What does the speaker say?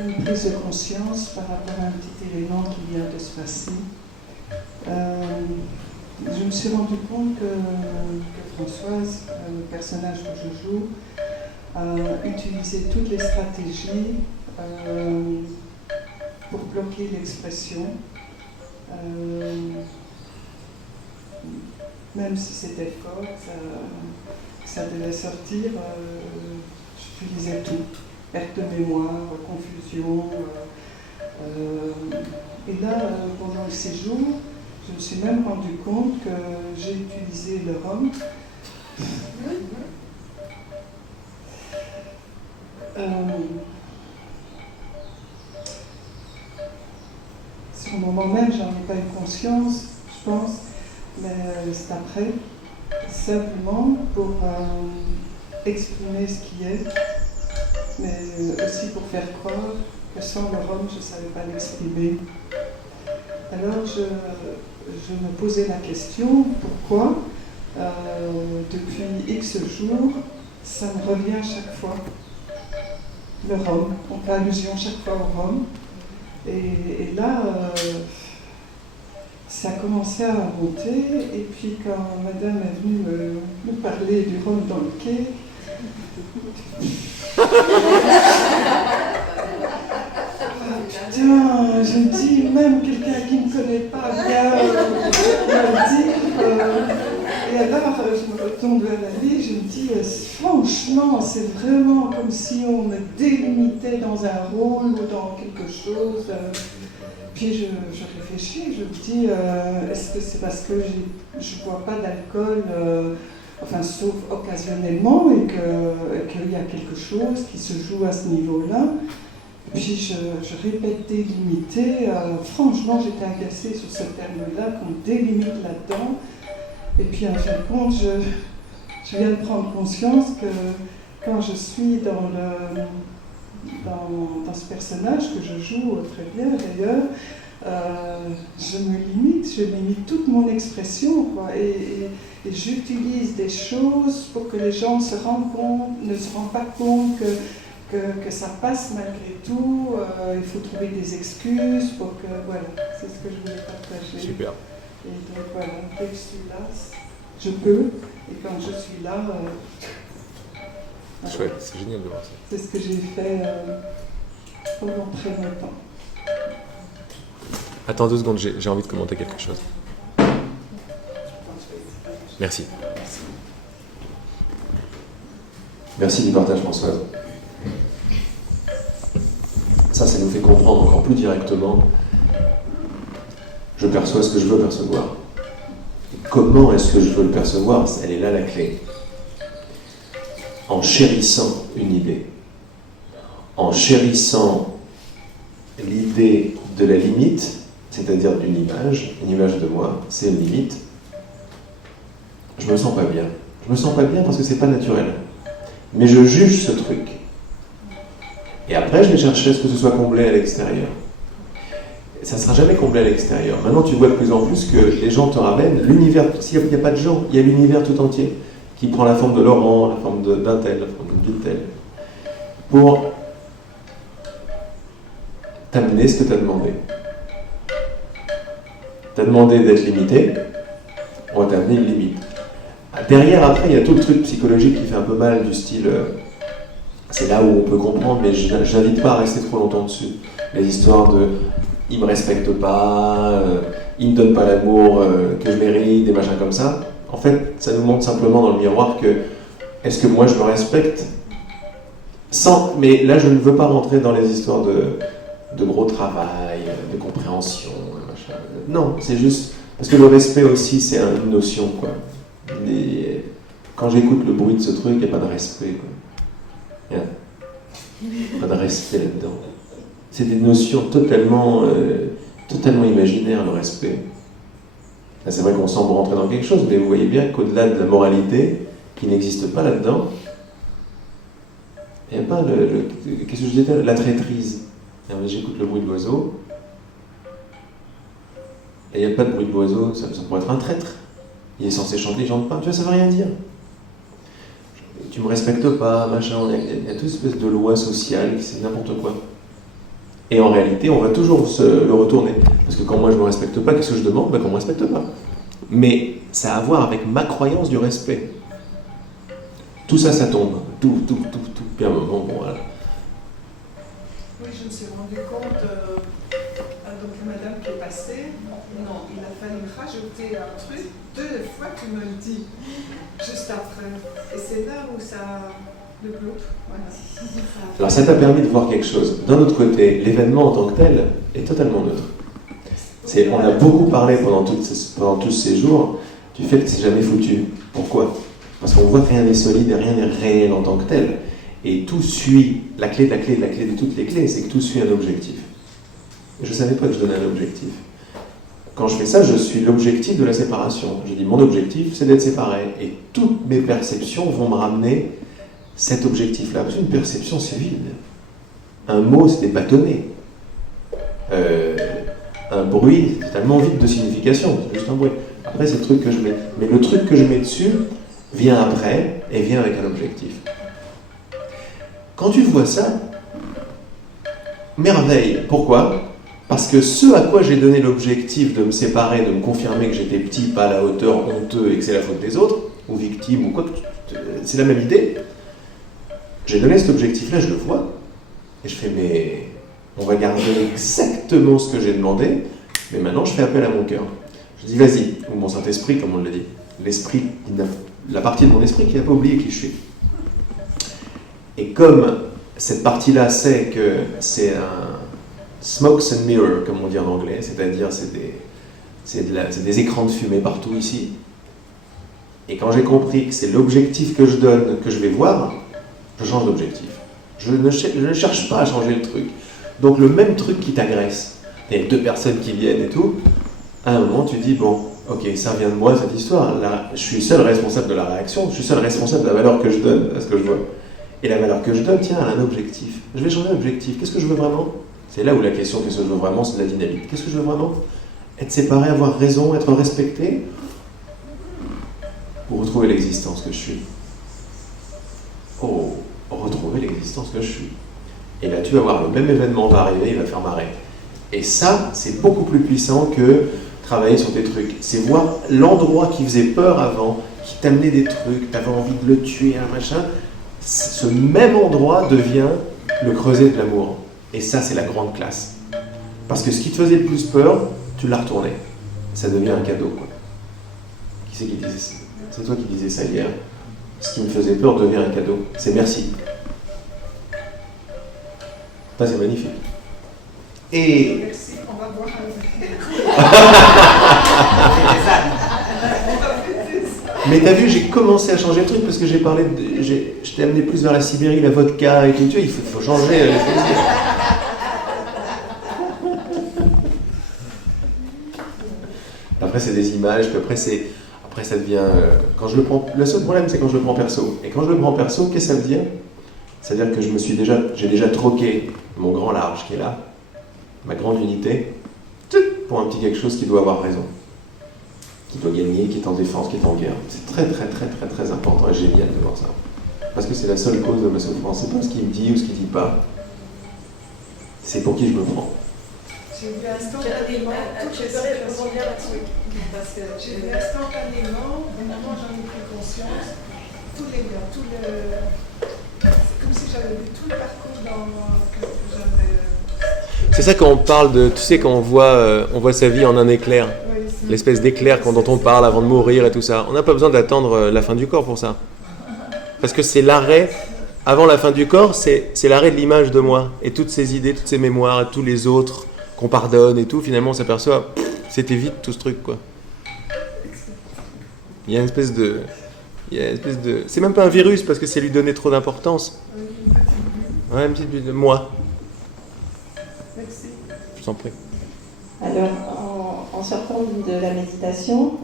une prise de conscience par rapport à un petit élément qui vient de se passer. Je me suis rendu compte que Françoise, le personnage que je joue, a utilisé toutes les stratégies pour bloquer l'expression. Même si c'était fort, ça devait sortir, j'utilisais tout. Perte de mémoire, confusion. Et là, pendant le séjour, je me suis même rendu compte que j'ai utilisé le rhum. Sur le moment même, j'en ai pas eu conscience, je pense, mais c'est après, simplement pour exprimer ce qui est, mais aussi pour faire croire que sans le rhum, je ne savais pas l'exprimer. Alors je me posais la question, pourquoi depuis X jours, ça me revient à chaque fois, le rhum, on fait allusion chaque fois au rhum. Et là, ça a commencé à monter, et puis quand madame est venue me parler du rhum dans le quai, putain, je me dis, même quelqu'un qui ne me connaît pas vient me dire. Et alors, je me retourne vers la vie, je me dis, franchement, c'est vraiment comme si on me délimitait dans un rôle ou dans quelque chose. Puis je réfléchis, je me dis, est-ce que c'est parce que je ne bois pas d'alcool, enfin, sauf occasionnellement, et qu'il y a quelque chose qui se joue à ce niveau-là? Puis je répète délimiter, franchement j'étais agacée sur ce terme-là, qu'on délimite là-dedans. Et puis en fin de compte, je viens de prendre conscience que quand je suis dans ce personnage que je joue très bien d'ailleurs, je limite toute mon expression, quoi, et j'utilise des choses pour que les gens ne se rendent pas compte que ça passe malgré tout. Il faut trouver des excuses pour que, voilà, c'est ce que je voulais partager. Super. Et donc voilà, dès que je suis là, je peux, et quand je suis là, Chouette, c'est génial de voir ça. c'est ce que j'ai fait pendant très longtemps. Attends 2 secondes, j'ai envie de commenter quelque chose. Merci. Merci du partage, Françoise. Ça nous fait comprendre encore plus directement. Je perçois ce que je veux percevoir. Comment est-ce que je veux le percevoir? Elle est là la clé. En chérissant une idée, en chérissant l'idée de la limite, c'est-à-dire d'une image, une image de moi, c'est une limite, je me sens pas bien. Je me sens pas bien parce que c'est pas naturel. Mais je juge ce truc. Et après, je vais chercher à ce que ce soit comblé à l'extérieur. Ça ne sera jamais comblé à l'extérieur. Maintenant, tu vois de plus en plus que les gens te ramènent l'univers. S'il n'y a pas de gens, il y a l'univers tout entier qui prend la forme de Laurent, la forme d'un tel, la forme d'une telle, pour t'amener ce que tu as demandé. Tu as demandé d'être limité, on va t'amener une limite. Derrière, après, il y a tout le truc psychologique qui fait un peu mal, du style... c'est là où on peut comprendre, mais je n'invite pas à rester trop longtemps dessus. Les histoires de... il ne me respecte pas, il ne me donne pas l'amour que je mérite, des machins comme ça. En fait, ça nous montre simplement dans le miroir que est-ce que moi je me respecte sans... Mais là, je ne veux pas rentrer dans les histoires de gros travail, de compréhension, machin. Non, c'est juste... Parce que le respect aussi, c'est une notion, quoi. Et quand j'écoute le bruit de ce truc, il n'y a pas de respect, quoi. Il n'y a pas de respect là-dedans. C'est des notions totalement imaginaires, le respect. Là, c'est vrai qu'on semble rentrer dans quelque chose, mais vous voyez bien qu'au-delà de la moralité, qui n'existe pas là-dedans, il n'y a pas qu'est-ce que je disais, la traîtrise. J'écoute le bruit de l'oiseau, et il n'y a pas de bruit de l'oiseau, ça pourrait être un traître. Il est censé chanter, il chante pas. Tu vois, ça ne veut rien dire. Tu me respectes pas, machin. Il y a toute espèce de loi sociale, c'est n'importe quoi. Et en réalité, on va toujours le retourner. Parce que quand moi je ne me respecte pas, qu'est-ce que je demande? Qu'on ne me respecte pas. Mais ça a à voir avec ma croyance du respect. Tout ça, ça tombe. Tout. Puis à un moment, bon, voilà. Oui, je me suis rendu compte, donc madame qui est passée, non, il a fallu rajouter un truc, 2 fois tu me le dis, juste après. Et c'est là où ça, le groupe, voilà. Alors ça t'a permis de voir quelque chose. D'un autre côté, l'événement en tant que tel est totalement neutre. On a beaucoup parlé pendant tous ces jours du fait que c'est jamais foutu. Pourquoi? Parce qu'on voit que rien n'est solide et rien n'est réel en tant que tel. Et tout suit, la clé de toutes les clés, c'est que tout suit un objectif. Et je ne savais pas que je donnais un objectif. Quand je fais ça, je suis l'objectif de la séparation. Je dis, mon objectif, c'est d'être séparé. Et toutes mes perceptions vont me ramener cet objectif-là. Parce qu'une perception, c'est vide. Un mot, c'est des bâtonnets. Un bruit, c'est tellement vide de signification. C'est juste un bruit. Après, c'est le truc que je mets. Mais le truc que je mets dessus vient après et vient avec un objectif. Quand tu vois ça, merveille. Pourquoi? Parce que ce à quoi j'ai donné l'objectif de me séparer, de me confirmer que j'étais petit, pas à la hauteur, honteux et que c'est la faute des autres, ou victime, ou quoi, c'est la même idée. J'ai donné cet objectif-là, je le vois, et je fais, mais on va garder exactement ce que j'ai demandé, mais maintenant je fais appel à mon cœur. Je dis, vas-y, ou mon Saint-Esprit, comme on l'a dit, l'esprit, la partie de mon esprit qui n'a pas oublié qui je suis. Et comme cette partie-là sait que c'est un smokes and mirror, comme on dit en anglais, c'est-à-dire c'est des écrans de fumée partout ici. Et quand j'ai compris que c'est l'objectif que je donne, que je vais voir, je change d'objectif. Je ne cherche pas à changer le truc. Donc le même truc qui t'agresse, il y a 2 personnes qui viennent et tout, à un moment tu dis, bon, ok, ça vient de moi cette histoire, là, je suis seul responsable de la réaction, je suis seul responsable de la valeur que je donne à ce que je vois. Et la valeur que je donne, tiens, elle a un objectif. Je vais changer d'objectif. Qu'est-ce que je veux vraiment? C'est là où la question, qu'est-ce que je veux vraiment, c'est de la dynamique. Qu'est-ce que je veux vraiment? Être séparé, avoir raison, être respecté, ou retrouver l'existence que je suis? Oh, retrouver l'existence que je suis. Et là, tu vas voir, le même événement va arriver, il va faire marrer. Et ça, c'est beaucoup plus puissant que travailler sur tes trucs. C'est voir l'endroit qui faisait peur avant, qui t'amenait des trucs, t'avais envie de le tuer, un machin. Ce même endroit devient le creuset de l'amour. Et ça, c'est la grande classe. Parce que ce qui te faisait le plus peur, tu l'as retourné. Ça devient un cadeau, quoi. Qui c'est qui disait ça? C'est toi qui disais ça hier. Ce qui me faisait peur devient un cadeau. C'est merci. Ça, c'est magnifique. Et... Merci, on va boire Mais t'as vu, j'ai commencé à changer le truc parce que j'ai parlé de... Je t'ai amené plus vers la Sibérie, la vodka et tout. Il faut changer. Après, c'est des images, puis après, ça devient... quand je le prends... Le seul problème, c'est quand je le prends perso. Et quand je le prends perso, qu'est-ce que ça veut dire? C'est-à-dire que j'ai déjà troqué mon grand large qui est là, ma grande unité, pour un petit quelque chose qui doit avoir raison. Qui doit gagner, qui est en défense, qui est en guerre. C'est très important et génial de voir ça. Parce que c'est la seule cause de ma souffrance. C'est pas ce qu'il me dit ou ce qu'il dit pas. C'est pour qui je me prends. J'ai vu instantanément toutes les situations. J'ai vu instantanément, du moment j'en ai pris conscience, tous les gars, c'est comme si j'avais vu tout le parcours que j'avais... C'est ça quand on parle de... Tu sais, quand on voit sa vie en un éclair. L'espèce d'éclair dont on parle avant de mourir et tout ça. On n'a pas besoin d'attendre la fin du corps pour ça. Parce que c'est l'arrêt, avant la fin du corps, c'est l'arrêt de l'image de moi. Et toutes ces idées, toutes ces mémoires, et tous les autres qu'on pardonne et tout, finalement on s'aperçoit, c'était vite tout ce truc, quoi. Il y a une espèce de... C'est même pas un virus parce que c'est lui donner trop d'importance. Ouais, une petite bulle de moi. Merci. Je t'en prie. Alors, en sortant de la méditation,